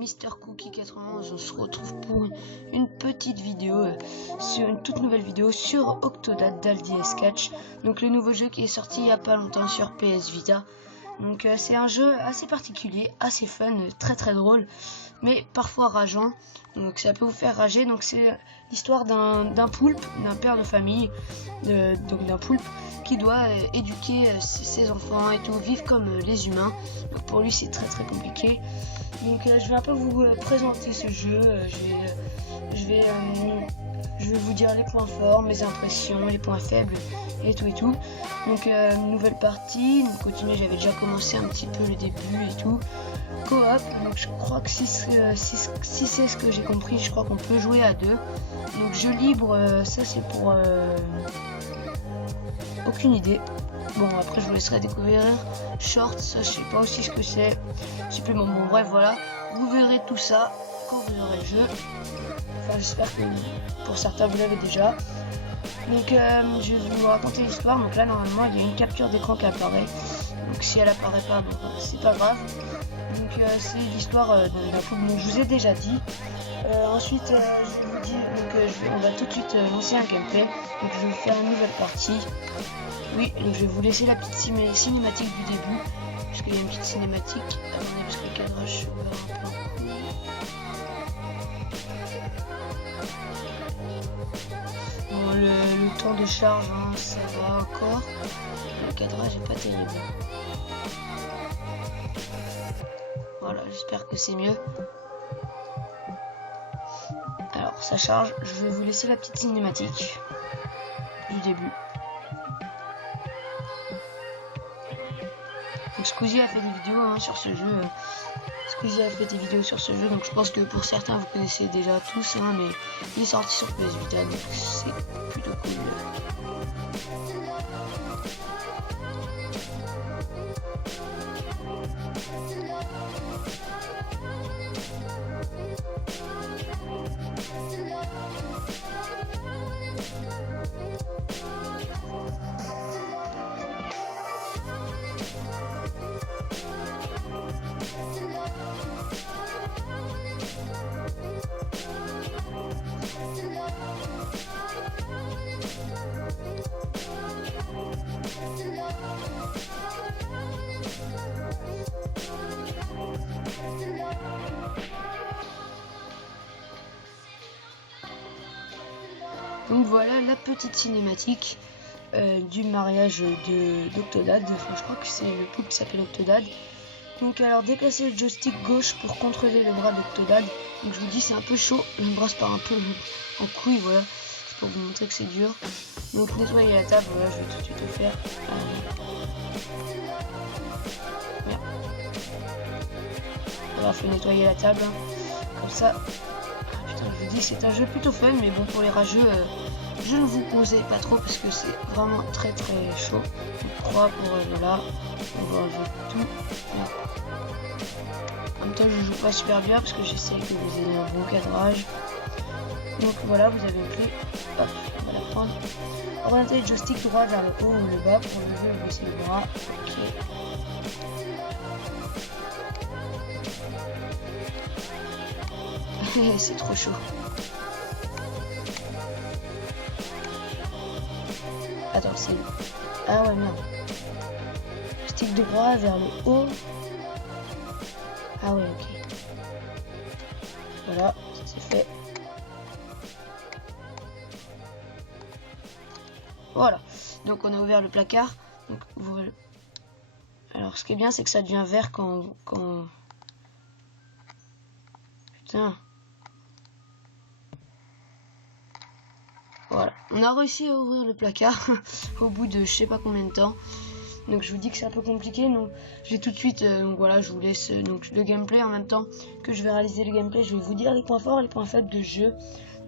Mister Cookie 91. On se retrouve pour une petite vidéo, sur une toute nouvelle vidéo sur Octodad d'Aldi Sketch. Donc le nouveau jeu qui est sorti il y a pas longtemps sur PS Vita. Donc c'est un jeu assez particulier, assez fun, très drôle, mais parfois rageant. Donc ça peut vous faire rager. Donc c'est l'histoire d'un poulpe, d'un père de famille, donc d'un poulpe qui doit éduquer ses enfants et tout, vivre comme les humains. Donc pour lui c'est très compliqué. Donc je vais un peu vous présenter ce jeu. Je vais vous dire les points forts, mes impressions, les points faibles et tout. Donc nouvelle partie, donc continuer, j'avais déjà commencé un petit peu le début et tout. Coop, donc je crois que si c'est ce que j'ai compris, je crois qu'on peut jouer à deux. Donc jeu libre, ça c'est pour aucune idée. Bon, après je vous laisserai découvrir. Short, ça je sais pas aussi ce que c'est. Je sais plus, bon bref, voilà. Vous verrez tout ça quand vous aurez le jeu. Enfin, j'espère que pour certains vous l'avez déjà. Donc je vais vous raconter l'histoire. Donc là normalement il y a une capture d'écran qui apparaît. Donc si elle apparaît pas, bon, c'est pas grave. Donc c'est l'histoire de la poule. Donc je vous ai déjà dit. Ensuite je vous dis, donc on va tout de suite lancer un gameplay. Donc je vais faire une nouvelle partie. Oui, donc je vais vous laisser la petite cinématique du début. Parce qu'il y a une petite cinématique. Attendez, parce que le cadrage va un peu. Bon, le temps de charge, hein, ça va encore. Le cadrage est pas terrible. Voilà, j'espère que c'est mieux. Alors, ça charge. Je vais vous laisser la petite cinématique du début. Donc Squeezie a fait des vidéos sur ce jeu. Squeezie a fait des vidéos sur ce jeu, donc je pense que pour certains vous connaissez déjà tous, mais il est sorti sur PS Vita, donc c'est plutôt cool. Donc voilà la petite cinématique du mariage d'Octodad. Enfin, je crois que c'est le poulpe qui s'appelle Octodad. Donc alors déplacer le joystick gauche pour contrôler le bras d'Octodad. Donc je vous dis c'est un peu chaud, je me brasse par un peu en couille, voilà. C'est pour vous montrer que c'est dur. Donc nettoyer la table, voilà, je vais tout de suite le faire. Voilà, faut nettoyer la table, comme ça. Putain, je vous dis c'est un jeu plutôt fun, mais bon pour les rageux, je ne vous conseille pas trop parce que c'est vraiment très chaud. Donc 3 pour voilà, on va enlever tout. En même temps je joue pas super bien parce que j'essaie que vous ayez un bon cadrage. Donc voilà, vous avez une clé, hop, on va la prendre. Orientez le joystick droit vers le haut ou le bas pour lever ou baisser le bras. Ok. C'est trop chaud. Attends, c'est... Ah ouais, non. Stick droit vers le haut. Ah ouais, ok. Voilà, ça c'est fait. Voilà. Donc on a ouvert le placard. Donc voilà. Alors ce qui est bien, c'est que ça devient vert quand... Putain. Voilà, on a réussi à ouvrir le placard au bout de je sais pas combien de temps. Donc je vous dis que c'est un peu compliqué, donc je vais tout de suite, donc voilà, je vous laisse donc le gameplay en même temps que je vais réaliser le gameplay. Je vais vous dire les points forts et les points faibles de jeu.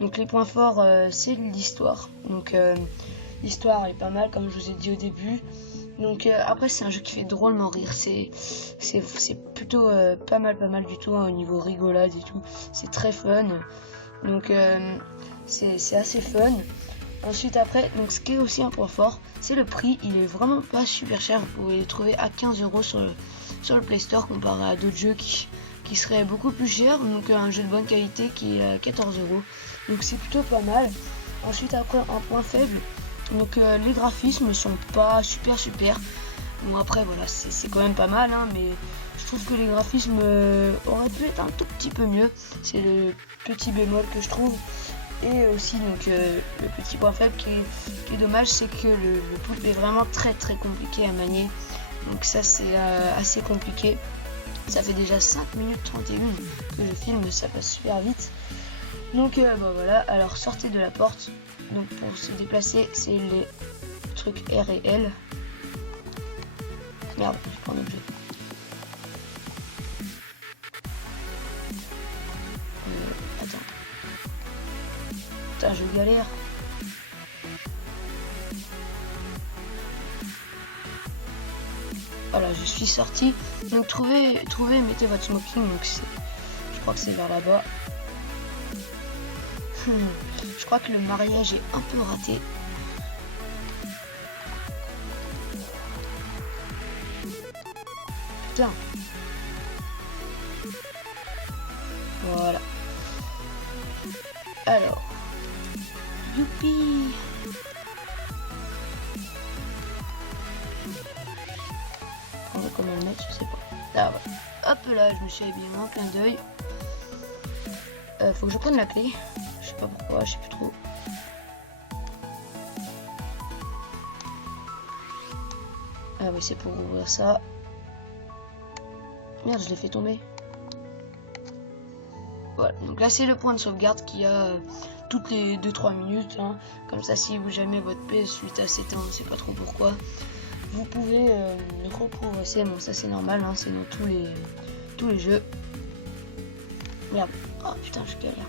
Donc les points forts, c'est l'histoire. Donc l'histoire est pas mal comme je vous ai dit au début. Donc après c'est un jeu qui fait drôlement rire, c'est plutôt pas mal du tout, hein, au niveau rigolade et tout. C'est très fun. Donc c'est assez fun. Ensuite après, donc ce qui est aussi un point fort, c'est le prix. Il est vraiment pas super cher. Vous pouvez les trouver à 15 € sur le Play Store comparé à d'autres jeux qui qui serait beaucoup plus cher, donc un jeu de bonne qualité qui est à 14 €, donc c'est plutôt pas mal. Ensuite, après, un point faible, donc les graphismes sont pas super. Bon, après voilà, c'est quand même pas mal, hein, mais je trouve que les graphismes auraient pu être un tout petit peu mieux. C'est le petit bémol que je trouve. Et aussi donc le petit point faible qui est dommage, c'est que le poulpe est vraiment très compliqué à manier. Donc ça c'est assez compliqué. Ça fait déjà 5 minutes 31 que je filme, ça passe super vite. Donc voilà, alors sortez de la porte. Donc pour se déplacer, c'est les trucs R et L. Merde, je prends un objet. Attends. Putain, je galère. Voilà, je suis sorti. Donc trouvez, mettez votre smoking. Donc je crois que c'est vers là-bas. Je crois que le mariage est un peu raté. Putain. Voilà. Alors. Youpi. On va comment le mettre, je sais pas. Ah ouais. Hop là, je me suis habillé en plein d'œil. Faut que je prenne la clé. Je sais pas pourquoi, je sais plus trop. Ah oui, c'est pour ouvrir ça. Merde, je l'ai fait tomber. Voilà, donc là c'est le point de sauvegarde qui a toutes les 2-3 minutes. Hein. Comme ça, si vous jamais votre PS8 a s'éteint, on sait pas trop pourquoi, vous pouvez le reprogresser. Bon, ça c'est normal, hein, c'est dans tous les jeux. Merde, oh putain, je galère.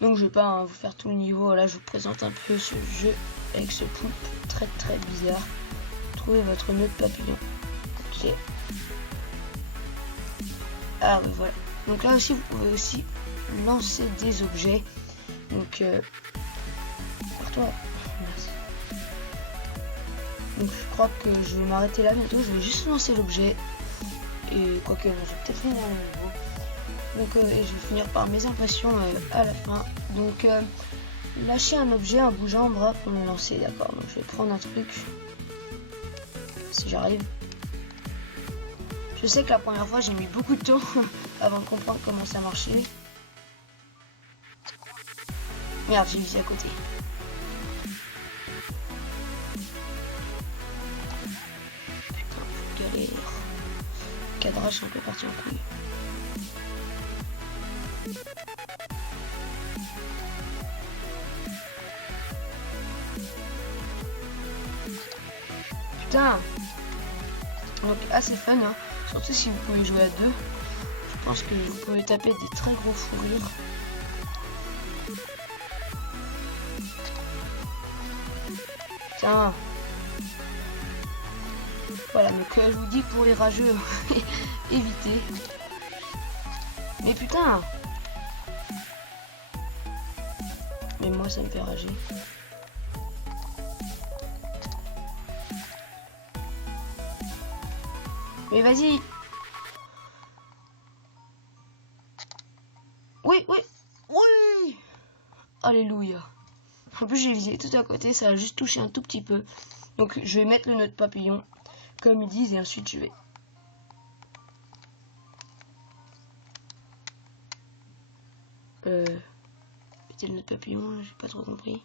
Donc je vais pas vous faire tout le niveau. Là, je vous présente un peu ce jeu avec ce poulpe très bizarre. Trouvez votre nœud de papillon. Ok. Ah oui, voilà. Donc là aussi, vous pouvez aussi lancer des objets. Donc, pour toi, merci. Donc je crois que je vais m'arrêter là bientôt. Je vais juste lancer l'objet. Et quoique, je vais peut-être finir le niveau. Donc, et je vais finir par mes impressions à la fin. Donc, lâcher un objet en bougeant un bras pour le lancer. D'accord. Donc, je vais prendre un truc. Si j'arrive. Je sais que la première fois, j'ai mis beaucoup de temps avant de comprendre comment ça marchait. Merde, j'ai visé à côté. Putain, galère. Le cadrage, c'est un peu parti en couille. Putain. Donc assez fun, hein. Surtout si vous pouvez jouer à deux. Je pense que vous pouvez taper des très gros fous rires. Putain. Voilà, donc je vous dis pour les rageux, évitez. Mais putain. Mais moi ça me fait rager. Mais vas-y. Oui. Alléluia. En plus j'ai visé tout à côté, ça a juste touché un tout petit peu. Donc je vais mettre le nœud de papillon, comme ils disent, et ensuite je vais... Mettez le nœud de papillon, j'ai pas trop compris.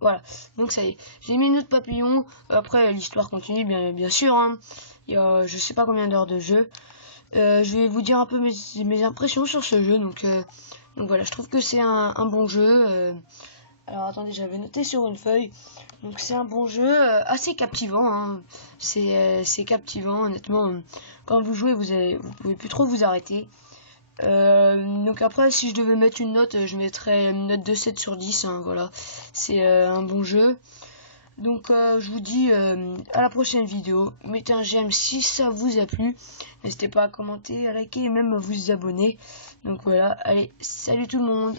Voilà, donc ça y est, j'ai mis le nœud de papillon. Après l'histoire continue bien sûr, hein. Il y a je sais pas combien d'heures de jeu. Je vais vous dire un peu mes impressions sur ce jeu. Donc voilà, je trouve que c'est un bon jeu. Alors attendez, j'avais noté sur une feuille. Donc c'est un bon jeu, assez captivant, hein. C'est captivant, honnêtement. Quand vous jouez, vous pouvez plus trop vous arrêter. Donc après, si je devais mettre une note, je mettrais une note de 7 sur 10, hein, voilà. C'est un bon jeu. Donc je vous dis à la prochaine vidéo. Mettez un j'aime si ça vous a plu. N'hésitez pas à commenter, à liker et même à vous abonner. Donc voilà, allez, salut tout le monde.